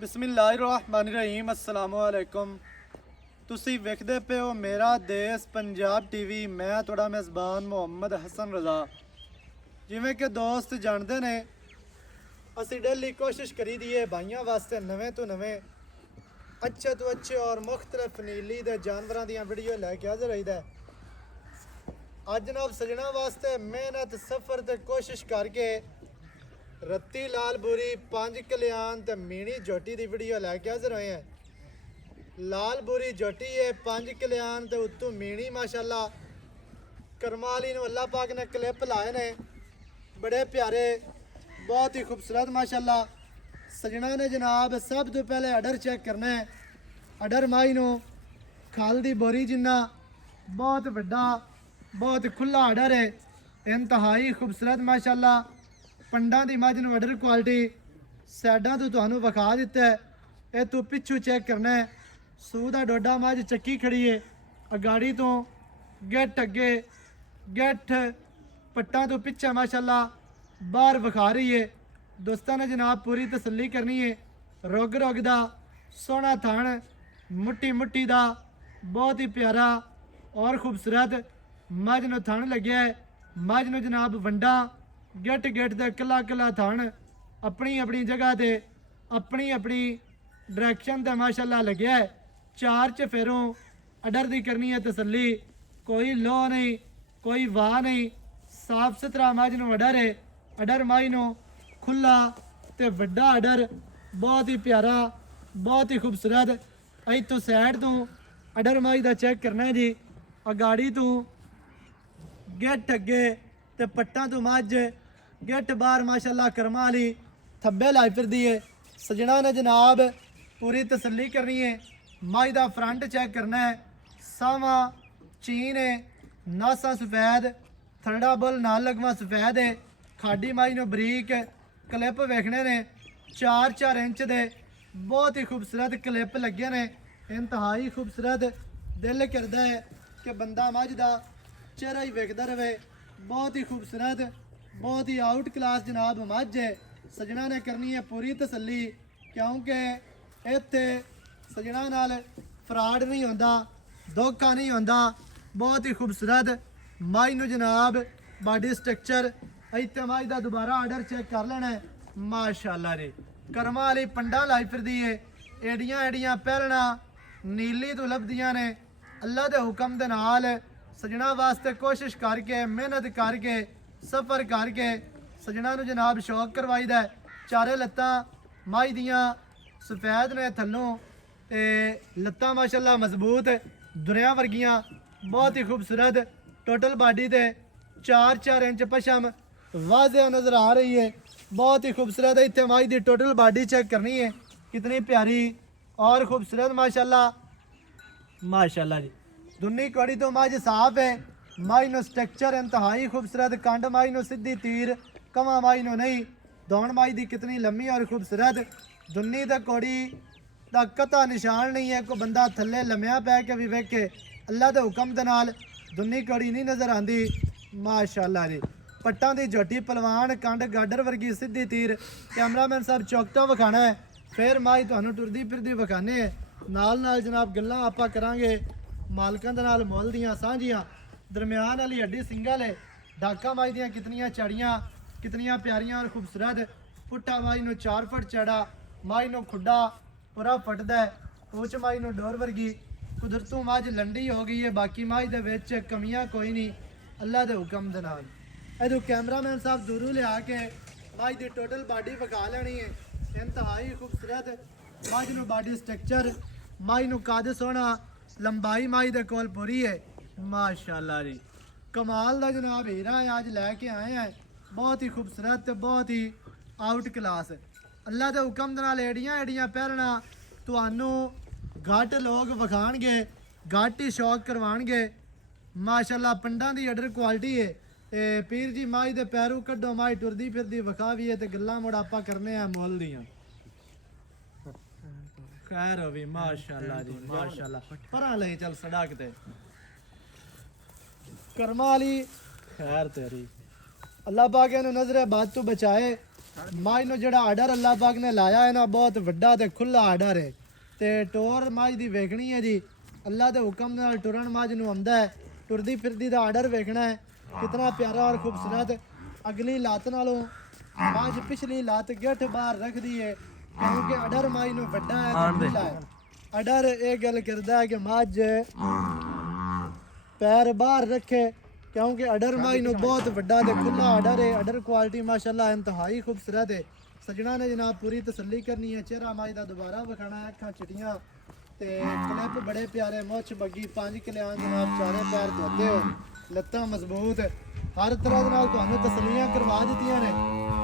ਬਿਸਮਿਲ੍ਲਾਹਿਰਰਹਿਮਾਨਿਰਰਹੀਮ अस्सलाम वालेकुम। ਤੁਸੀਂ ਵੇਖਦੇ ਪਏ ਹੋ ਮੇਰਾ ਦੇਸ਼ ਪੰਜਾਬ ਟੀਵੀ। ਮੈਂ ਤੁਹਾਡਾ ਮੇਜ਼ਬਾਨ ਮੁਹੰਮਦ ਹਸਨ ਰਜ਼ਾ। ਜਿਵੇਂ ਕਿ ਦੋਸਤ ਜਾਣਦੇ ਨੇ, ਅਸੀਂ ਡੇਲੀ ਕੋਸ਼ਿਸ਼ ਕਰੀਦੀ ਹੈ ਭਾਈਆਂ ਵਾਸਤੇ ਨਵੇਂ ਤੋਂ ਨਵੇਂ ਅੱਛੇ ਤੋਂ ਅੱਛੇ ਔਰ ਮੁਖਤਲਿਫ ਨੀਲੀ ਦੇ ਜਾਨਵਰਾਂ ਦੀਆਂ ਵੀਡੀਓ ਲੈ ਕੇ ਹਾਜ਼ਰ ਰਹੀਦਾ। ਅੱਜ ਜਨਾਬ ਸਜਣਾ ਵਾਸਤੇ ਮਿਹਨਤ ਸਫਰ ਤੇ ਕੋਸ਼ਿਸ਼ ਕਰਕੇ ਰੱਤੀ ਲਾਲ ਬੂਰੀ 5 ਕਲਿਆਣ ਤੇ ਮੀਣੀ ਜੋਟੀ ਦੀ ਵੀਡੀਓ ਲੈ ਕੇ ਹਾਜ਼ਰ ਹੋਏ हैं। ਲਾਲ ਬੂਰੀ ਜੋਟੀ है 5 ਕਲਿਆਣ ਤੇ ਉੱਤੋਂ ਮੀਣੀ माशाल्लाह करमाली ਨੂੰ अल्लाह पाक ने क्लिप लाए ने बड़े प्यारे बहुत ही खूबसूरत माशाल्लाह। सजना ने जनाब सब तो पहले अडर चेक करना है। अडर माई नो खाल दी बोरी जिन्ना बहुत वड्डा बहुत खुला अडर है, इंतहाई खूबसूरत माशाल्लाह। पंडा की मझ नूं अडर क्वालिटी साइडा तो तुहानूं विखा दिता है। ये तू पिछू चेक करना है। सूह का डोडा मझ चक्की खड़ी है, अगाड़ी तो गेट अगे गेट पट्टा तो पिछे माशाल्लाह बाहर विखा रही है। दोस्तों ने जनाब पूरी तसल्ली करनी है। रुग रुग दा सोहना थान मुट्टी मुट्टी दा बहुत ही प्यारा और खूबसूरत मझ नूं थान लग्या है। मझ नूं जनाब वंडा गेट गेट दे कला कला थान अपनी अपनी जगह ते अपनी अपनी डायरेक्शन ते माशाल्लाह लग्या है। चार चफेरों अडर दी करनी है तसल्ली, कोई लो नहीं कोई वाह नहीं, साफ सुथरा मझ नूं अडर है। अडर माई नो खुला ते वड्डा अडर बहुत ही प्यारा बहुत ही खूबसूरत। अज तो सैड तो अडर माई दा चेक करना है जी। अगाड़ी तो गेट अगे ते पट्टा तो मझ गेट बाहर माशाल्लाह करमा वाली थब्बे लाई फिरदी है। सजना ने जनाब पूरी तसल्ली करनी है। मझ दा फ्रंट चेक करना है। सावा चीन है, नासा सफेद, थंडा बुल नाल लगवा सफेद है। खाडी माई नो बरीक क्लिप वेखने ने 4-4 इंच दे बहुत ही खूबसूरत क्लिप लगे ने, इंतहाई खूबसूरत। दिल करता है कि बंदा मझ दा चेहरा ही वेखदा रहे। बहुत ही खूबसूरत बहुत ही आउट क्लास जनाब मझ है। सजना ने करनी है पूरी तसल्ली, क्योंकि इत्थे सजना नाल फ्रॉड नहीं होंदा, धोखा नहीं होंदा। बहुत ही खूबसूरत माई नूं जनाब बॉडी स्ट्रक्चर इत्थे माई दा दोबारा आर्डर चेक कर लेना है। माशाल्लाह रे करमा वाली पंडा लाई फिरदी है। एडियां एडियां पहलना नीली तो लभदियां ने। अल्लाह दे हुक्म दे नाल सजना वास्ते कोशिश करके मेहनत करके सफ़र करके सजना नूं जनाब शौक करवाईदा। चारे लत्तां माई दियां सफेद ने थल्लों ते लत्तां माशाल्लाह मजबूत दुरियां वर्गियां बहुत ही खूबसूरत। टोटल बॉडी ते 4-4 इंच पशम वाज़े नज़र आ रही है, बहुत ही खूबसूरत है। इतने माई दी टोटल बॉडी चेक करनी है कितनी प्यारी और खूबसूरत माशाल्लाह माशाल्लाह जी। दुन्नी कड़ी तो मझ साफ है। माई नो स्ट्रक्चर इंतहाई खूबसूरत। कंड माई नो सीधी तीर, कवा माई नो नहीं। दौड़ माई दी कितनी लम्मी और खूबसूरत। दुन्नी ते कोड़ी दा कता निशान नहीं है। कोई बंदा थल्ले लम्या पै के भी वेखे अल्लाह के हुक्म दे नाल दुन्नी कड़ी नहीं नज़र आती। माशाल्लाह जी पट्टां दी झोटी पलवान कंड गाडर वर्गी सीधी तीर। कैमरामैन साहब चौकटा विखाना है, फिर माई तुहानूं टुरदी फिरदी विखाने नाल नाल जनाब गल्लां आपां करांगे मालकां दे नाल मुल दियां सांझियां। दरम्यान वाली हड्डी सिंगल है। डाका माई दियां कितनियां चढ़ियां कितनियां प्यारियां और खूबसूरत। पुट्ठा माई नूं 4 फुट चढ़ा, माई नूं खुड्डा पूरा फटदा है। पूछ माई नूं डोर वर्गी। कुदरतों मझ लंडी हो गई है, बाकी माई दे विच कमियां कोई नहीं अल्लाह दे हुक्म दे नाल। इधर कैमरामैन साहब दूरों लिया के माई दी टोटल बॉडी विखा लेनी है। इंतहाई खूबसूरत मझ नूं बॉडी स्ट्रक्चर, माई नूं कद सोहना, लंबाई माई दे कोल पूरी है। माशाल्लाह री कमाल दा जनाब हीरा है आज लैके आए हैं। बहुत ही खूबसूरत बहुत ही आउट क्लास। अल्लाह के हुक्म दे नाल एड़ियां एड़ियां पहलना तुहानूं घट लोग विखाणगे, घट ही शौक करवाणगे। माशाल्लाह पंडा दी अडर क्वालिटी है। ते पीर जी माई दे पैरों कड्डो, माई टुरदी फिरदी विखा भी है ते गल्लां मुड़ आपां करने आ मुल दियां। खैर हो भी माशाल्लाह जी माशाल्लाह। परां ले चल सड़क ते कर्मा वाली खैर तेरी। अल्लाह पाक इन्हूं नजरे बाद तो बचाए। ਮਾਝ ਨੂੰ ਜਿਹੜਾ ਆਰਡਰ ਅੱਲਾਹ ਪਾਕ ਨੇ ਲਾਇਆ ਹੈ ਨਾ ਬਹੁਤ ਵੱਡਾ ਤੇ ਖੁੱਲਾ ਆਰਡਰ ਹੈ ਤੇ ਟੋਰ ਮਾਝ ਦੀ ਵੇਖਣੀ ਹੈ ਜੀ ਅੱਲਾਹ ਦੇ ਹੁਕਮ ਨਾਲ ਟੁਰਨ ਮਾਝ ਨੂੰ ਆਉਂਦਾ ਹੈ ਟੁਰਦੀ ਫਿਰਦੀ ਦਾ ਆਰਡਰ ਵੇਖਣਾ ਹੈ ਕਿਤਨਾ ਪਿਆਰਾ ਔਰ ਖੂਬਸੂਰਤ ਅਗਲੀ ਲੱਤ ਨਾਲੋਂ ਮਾਝ ਪਿਛਲੀ ਲੱਤ ਗਿੱਠ ਬਾਹਰ ਰੱਖਦੀ ਹੈ ਕਿਉਂਕਿ ਆਰਡਰ ਮਾਝ ਨੂੰ ਵੱਡਾ ਹੈ ਤੇ ਖੁੱਲਾ ਹੈ ਆਰਡਰ ਇਹ ਗੱਲ ਕਰਦਾ ਹੈ ਕਿ ਮਾਝ ਪੈਰ ਬਾਹਰ ਰੱਖੇ क्योंकि अडर माई नु बहुत वड्डा ते खुला अडर है अडर क्वालिटी माशाल्लाह इंतहाई खूबसूरत है सजना ने जनाब पूरी तसल्ली करनी है चेहरा माई दा दोबारा विखाना है अखां चिटियां ते क्लिप बड़े प्यारे मुछ बग्गी 5 किलियां जनाब चारे पैर धोते हो लत्तां मजबूत हर तरह दे नाल तुहानू तसल्लियां करवा दित्तियां ने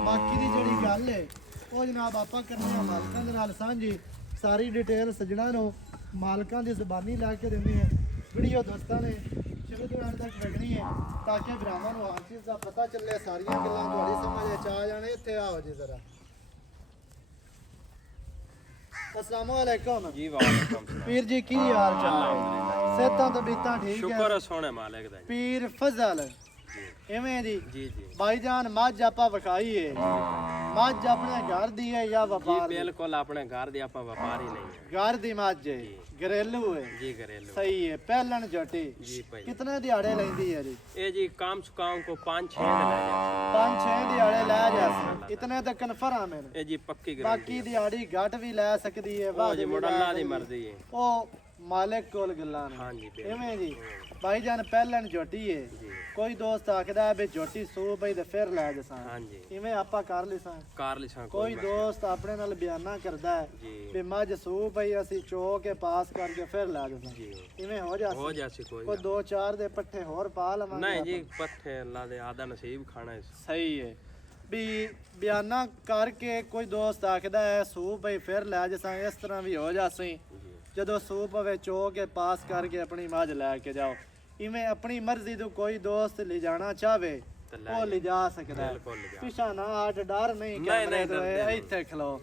बाकी दी जेहड़ी गल है ओ जनाब आपां करनी है मालकां दे नाल सांझी सारी डिटेल सजना नु मालकां दी ज़बानी ला के दिंदी है वीडियो दोस्तां ने शुरू ਤੋਂ ਅੰਤ ਤੱਕ ਵੇਖਣੀ ਹੈ ਤਾਂ ਕਿ ਭਰਾਵਾਂ ਨੂੰ ਹਰ ਚੀਜ਼ ਦਾ ਪਤਾ ਚੱਲੇ ਸਾਰੀਆਂ ਗੱਲਾਂ ਤੁਹਾਡੀ ਸਮਝ ਵਿੱਚ ਆ ਜਾਣ ਇੱਥੇ ਆਓ ਜੀ ਜ਼ਰਾ अस्सलाम वालेकुम जी वालेकुम सलाम पीर जी की हाल चाल है सेहतां तबीयतां ठीक है शुक्र है सोने मालिक दा पीर फजल इवें जी जी जी भाईजान मझ आपा विखाई है मझ अपने घर दी है या जी व्यापार दी? बिल्कुल अपने घर दी आपा व्यापारी नहीं है घर दी मझ है घरेलू है जी घरेलू सही है पहलन झोटी जी भाई कितने दिहाड़े लेंदी है जी ये जी काम सुकाम को 5-6 दिन ले जाए 5-6 दिहाड़े ले जा इतने तो कन्फर्म है ये जी पक्की बाकी दिहाड़ी घट भी ले सकती है ओ जी मोडल्ला दी मर्जी है ਉਹ ਮਾਲਕ ਕੋਲ ਗੱਲਾਂ ਨੇ हां जी ਇਵੇਂ ਜੀ ਭਾਈਜਾਨ ਪਹਿਲਣ ਝੋਟੀ ਹੈ जी ਕੋਈ ਦੋਸਤ ਆਖਦਾ ਵੀ ਝੋਟੀ ਸੂ ਪਈ ਤੇ ਫਿਰ ਲੈ ਜਸਾਂ हां जी ਇਵੇਂ ਆਪਾਂ ਕਰ ਲਿਸਾਂ कार लिसा ਕੋਈ ਦੋਸਤ ਆਪਣੇ ਨਾਲ ਬਿਆਨਾ ਕਰਦਾ ਹੈ जी ਵੀ ਮੱਝ ਸੂ ਪਈ ਅਸੀਂ ਚੋ ਕੇ ਪਾਸ ਕਰਕੇ ਫਿਰ ਲੈ ਜਸਾਂ जी ਇਵੇਂ ਹੋ हो ਜਾਸੀ जासी कोई ਕੋਈ 2-4 ਦੇ ਪੱਠੇ ਹੋਰ ਪਾ ਲਵਾਂਗੇ नहीं जी पट्ठे अल्लाह दे आधा नसीब खाना है ਸਹੀ ਹੈ ਵੀ ਬਿਆਨਾ ਕਰਕੇ ਕੋਈ ਦੋਸਤ ਆਖਦਾ ਹੈ ਸੂ ਪਈ ਫਿਰ ਲੈ ਜਸਾਂ ਇਸ ਤਰ੍ਹਾਂ ਵੀ ਹੋ ਜਾਸੀ जी ਜਦੋਂ ਸੂਪ ਪਵੇ ਚੋ ਕੇ ਪਾਸ ਕਰਕੇ ਆਪਣੀ ਮੱਝ ਲੈ ਕੇ ਜਾਓ ਇਵੇਂ ਆਪਣੀ ਮਰਜ਼ੀ ਤੋਂ ਕੋਈ ਦੋਸਤ ਲਿਜਾਣਾ ਚਾਹਵੇ तो ले ਉਹ ਲਿਜਾ ਸਕਦਾ ਹੈ बिल्कुल ले जा ਪਿਛਾ ਨਾ ਹਟ ਡਰ ਨਹੀਂ ਨਹੀਂ, ਕੈਮਰੇ ਨਹੀਂ, ਤੋਂ ਡਰਦੇ ਨਹੀਂ। ਇੱਥੇ ਖਲੋ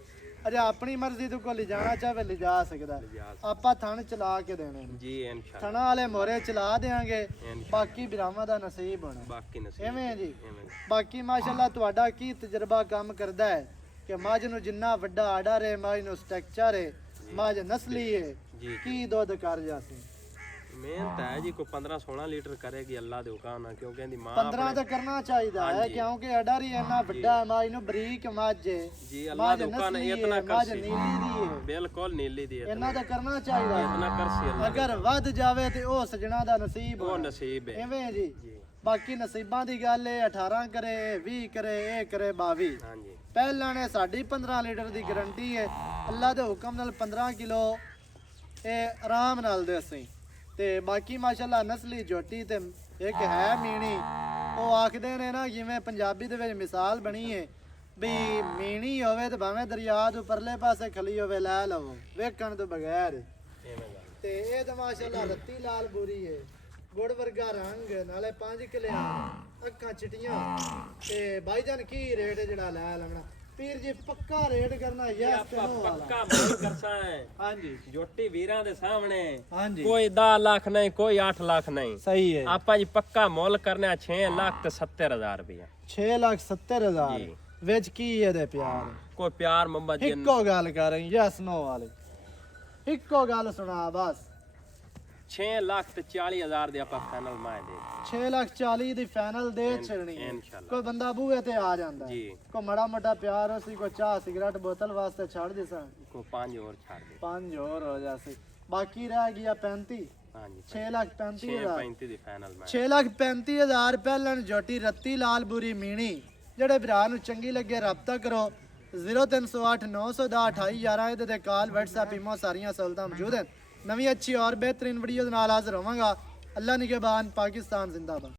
ਅਜੇ ਆਪਣੀ ਮਰਜ਼ੀ ਤੋਂ ਕੋਈ ਲਿਜਾਣਾ ਚਾਹਵੇ ਲਿਜਾ ਸਕਦਾ ਹੈ। लिजा ਆਪਾਂ ਥਣ ਚਲਾ ਕੇ ਦੇਣੇ ਨੇ जी इंशाल्लाह ਥਣਾ ਵਾਲੇ ਮੋਰੇ ਚਲਾ ਦੇਾਂਗੇ इंशाल्लाह ਬਾਕੀ ਬਿਰਾਵਾਂ ਦਾ ਨਸੀਬ ਹੋਣਾ बाकी नसीब ਐਵੇਂ ਜੀ एवें ਬਾਕੀ ਮਾਸ਼ਾਅੱਲਾ ਤੁਹਾਡਾ ਕੀ ਤਜਰਬਾ ਕੰਮ ਕਰਦਾ ਹੈ ਕਿ ਮੱਝ ਨੂੰ ਜਿੰਨਾ ਵੱਡਾ ਆਰਡਰ ਹੈ ਮੱਝ ਨੂੰ ਸਟਰਕਚਰ ਹੈ ਮੱਝ ਨਸਲੀ ਹੈ जी ਕੀ ਦੁੱਧ ਕਰ ਜਾਸੀ ਮਿਹਨਤ ਹੈ ਜੀ ਕੋ 15-16 ਲੀਟਰ ਕਰੇਗੀ ਅੱਲਾ ਦੇ ਹੁਕਮ ਨਾਲ ਕਿਉਂਕਿ ਇਹਦੀ ਮਾਂ 15 ਤਾਂ ਕਰਨਾ ਚਾਹੀਦਾ ਹੈ ਹਾਂਜੀ। ਕਿਉਂਕਿ ਆਰਡਰ ਹੀ ਇੰਨਾ ਵੱਡਾ ਹੈ ਮੱਝ ਨੂੰ ਬਰੀਕ ਮੱਝ ਹੈ जी अल्लाह ਦੇ ਹੁਕਮ ਨਾਲ ਇਤਨਾ ਮੱਝ ਕਰਸੀ ਨੀਲੀ ਦੀ ਹੈ ਬਿਲਕੁਲ ਨੀਲੀ ਦੀ ਇੰਨਾ ਤਾਂ ਕਰਨਾ ਚਾਹੀਦਾ ਹੈ। ਇਤਨਾ ਕਰਸੀ ਅੱਲਾ ਅਗਰ ਵੱਧ ਜਾਵੇ ਤੇ ਉਹ ਸਜਣਾ ਦਾ ਨਸੀਬ ਉਹ ਹੋਣਾ। ਨਸੀਬ ਹੈ ਐਵੇਂ ਜੀ ਜੀ ਬਾਕੀ ਨਸੀਬਾਂ ਦੀ ਗੱਲ ਹੈ 18 ਕਰੇ 20 ਕਰੇ ਇਹ ਕਰੇ 22 ਹਾਂਜੀ ਪਹਿਲਾਂ ਨੇ ਸਾਡੀ 15 ਲੀਟਰ ਦੀ ਗਾਰੰਟੀ ਹੈ ਅੱਲਾ ਦੇ ਹੁਕਮ ਨਾਲ 15 ਕਿਲੋ ਇਹ ਆਰਾਮ ਨਾਲ ਦੇ ਅਸੀਂ ਤੇ ਬਾਕੀ ਮਾਸ਼ਾਅੱਲਾ ਨਸਲੀ ਝੋਟੀ ਤੇ ਇੱਕ ਹੈ ਮੀਣੀ ਉਹ ਆਖਦੇ ਨੇ ਨਾ ਜਿਵੇਂ ਪੰਜਾਬੀ ਦੇ ਵਿੱਚ ਮਿਸਾਲ ਬਣੀ ਹੈ ਵੀ ਮੀਣੀ ਹੋਵੇ ਤੇ ਭਾਵੇਂ ਦਰਿਆ ਦੇ ਪਰਲੇ ਪਾਸੇ ਖਲੀ ਹੋਵੇ ਲੈ ਲਵੋ ਵੇਖਣ ਤੋਂ ਬਗੈਰ ਐਵੇਂ ਗੱਲ ਤੇ ਇਹ ਤਾਂ ਮਾਸ਼ਾਅੱਲਾ ਰੱਤੀ ਲਾਲ ਬੂਰੀ ਹੈ ਗੁੜ ਵਰਗਾ ਰੰਗ ਨਾਲੇ 5 ਕਿਲਿਆਂ ਅੱਖਾਂ ਚਿਟੀਆਂ ਤੇ ਭਾਈਜਾਨ ਕੀ ਰੇਟ ਜਿਹੜਾ ਲੈ ਲੈਣਾ ਪੀਰ ਜੀ ਪੱਕਾ ਰੇਟ ਕਰਨਾ ਯੈਸ ਤੇ ਆਪਾਂ ਨੋ ਵਾਲਾ ਪੱਕਾ ਮੁੱਲ ਕਰਸਾ ਹੈ ਹਾਂਜੀ ਜੋਟੀ ਵੀਰਾਂ ਦੇ ਸਾਹਮਣੇ ਹਾਂਜੀ ਕੋਈ 10 ਲੱਖ ਨਹੀਂ ਕੋਈ 8 ਲੱਖ ਨਹੀਂ ਸਹੀ ਹੈ ਆਪਾਂ ਜੀ ਪੱਕਾ ਮੁੱਲ ਕਰਨਾ 6 ਲੱਖ ਤੇ 70000 ਰੁਪਇਆ 6,70,000 ਜੀ। ਵਿੱਚ ਕੀ ਇਹਦੇ ਪਿਆਰ ਕੋਈ ਪਿਆਰ ਮੁਹੱਬਤ ਜੀ ਇੱਕੋ ਗੱਲ ਕਰ ਰਹੀ ਯੈਸ ਨੋ ਵਾਲੀ ਇੱਕੋ ਗੱਲ ਸੁਣਾ ਬਸ 6 ਲੱਖ ਤੇ 40000 ਦੇ ਆਪਾਂ ਫਾਈਨਲ ਮਾਰ ਦੇ 6,40,000 ਦੀ ਫਾਈਨਲ ਦੇ ਛੜਨੀ ਹੈ ਇਨਸ਼ਾਅੱਲਾ ਕੋਈ ਬੰਦਾ ਬੂਹੇ ਤੇ ਆ ਜਾਂਦਾ ਜੀ ਕੋ ਮੜਾ ਮੋਟਾ ਪਿਆਰ ਅਸੀਂ ਕੋ ਚਾਹ ਸਿਗਰਟ ਬੋਤਲ ਵਾਸਤੇ ਛੱਡ ਦੇ ਸਾਂ ਕੋ 5 ਹੋਰ ਛੱਡ ਦੇ 5 ਹੋਰ ਹੋ ਜਾਸੀ ਬਾਕੀ ਰਹਿ ਗਿਆ 35 ਹਾਂਜੀ 6,35,000 635 ਦੀ ਫਾਈਨਲ ਮਾਰ 6,35,000 ਪਹਿਲਣ ਜੋਟੀ ਰੱਤੀ ਲਾਲ ਬੂਰੀ ਮੀਣੀ ਜਿਹੜੇ ਭਰਾ ਨੂੰ ਚੰਗੀ ਲੱਗੇ ਰਾਬਤਾ ਕਰੋ 0308 910 2811 ਇਹਦੇ ਤੇ ਕਾਲ WhatsApp ਇਮੋ ਸਾਰੀਆਂ ਸਹੂਲਤਾਂ ਮੌਜੂਦ ਹਨ ਨਵੀਂ ਅੱਛੀ ਔਰ ਬਿਹਤਰੀਨ ਵੀਡੀਓ ਦੇ ਨਾਲ ਹਾਜ਼ਰ ਹੋਵਾਂਗਾ ਅੱਲਾ ਨਿਗਹਿਬਾਨ ਪਾਕਿਸਤਾਨ ਜ਼ਿੰਦਾਬਾਦ